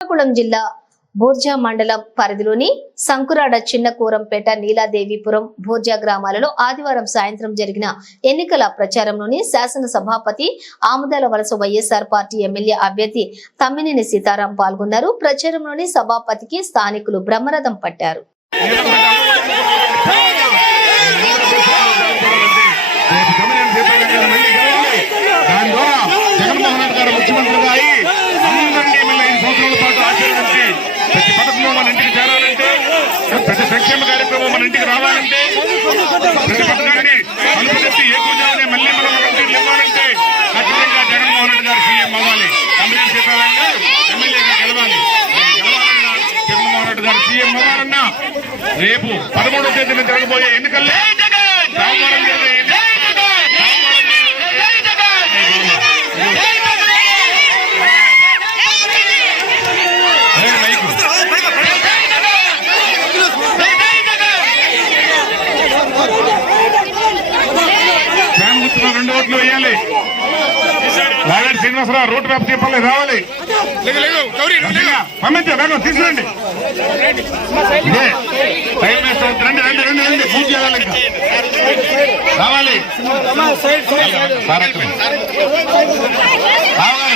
శ్రీకాకుళం జిల్లా బూర్జా మండలం పరిధిలోని సంకురాడ చిన్నకూరంపేట నీలాదేవిపురం బూర్జా గ్రామాలలో ఆదివారం సాయంత్రం జరిగిన ఎన్నికల ప్రచారంలోని శాసన సభాపతి ఆముదాల వలస వైఎస్ఆర్ పార్టీ ఎమ్మెల్యే అభ్యర్థి తమ్మినేని సీతారాం పాల్గొన్నారు. ప్రచారంలోని సభాపతికి స్థానికులు బ్రహ్మరథం పట్టారు. ప్రతి సంక్షేమ కార్యక్రమం మన ఇంటికి రావాలంటే, ప్రతి పథకాన్ని అనుమతించి ఏకూజాలని మళ్ళీ మనం ఇవ్వాలంటే ఖచ్చితంగా జగన్మోహన్ రెడ్డి గారు సీఎం అవ్వాలి. తమ్మినేని సీతారాం గారు ఎమ్మెల్యేగా గెలవాలి. జగన్మోహన్ రెడ్డి గారు సీఎం అవ్వాలన్నా రేపు 13వ తేదీన జరగబోయే ఎన్నికల్లో రెండు ఓట్లు వేయాలి. లాగంటి శ్రీనివాసరావు రోడ్డు మ్యాప్ చెప్పాలి, రావాలి. పంపించే వేగం తీసుకురండి. టైం వేస్ట్ అవుతుంది. రండి రండి రండి రండి పూజ చేయాలి. ఇంకా రావాలి. రావాలి.